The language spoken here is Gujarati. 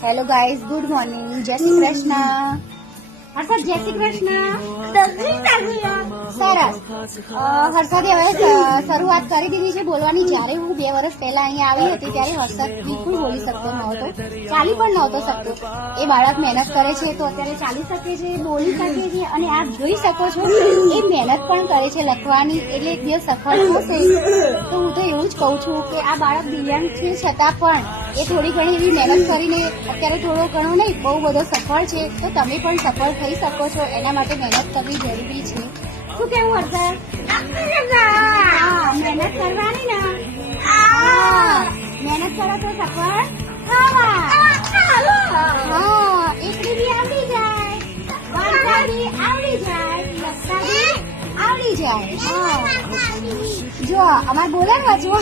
હેલો ગાઈઝ, ગુડ મોર્નિંગ, જય શ્રી કૃષ્ણ. હર્ષદ, જય શ્રી કૃષ્ણ. સરસ. હર્ષદે હવે શરૂઆત કરી દીધી છે બોલવાની. જ્યારે હું 2 વર્ષ પહેલા અહીંયા આવી હતી ત્યારે હર્ષદ બિલકુલ બોલી શકતો નહોતો, ચાલી પણ નહોતો શકતો. એ બાળક મહેનત કરે છે તો અત્યારે ચાલી શકે છે, બોલી શકે છે, અને આપ જોઈ શકો છો એ મહેનત પણ કરે છે લખવાની. એટલે એક દિવસ સફળ થશે. તો હું તો એવું જ કહું છું કે આ બાળક દિવ્યાંગ છે છતાં પણ એ થોડી ઘણી એવી મહેનત કરીને અત્યારે થોડો ઘણો નહીં, બહુ બધો સફળ છે. તો તમે પણ સફળ થઈ શકો છો. એના માટે મહેનત કરવી જરૂરી છે. શું કેવું હર્ષદ? મહેનત કરવાની ને. મહેનત કરો તો સફળ થવા. એકડી બી આવડી જાય, વાંચતા બી આવડી જાય, લખતા બી આવડી જાય. જો અમારે બોલાવવા જો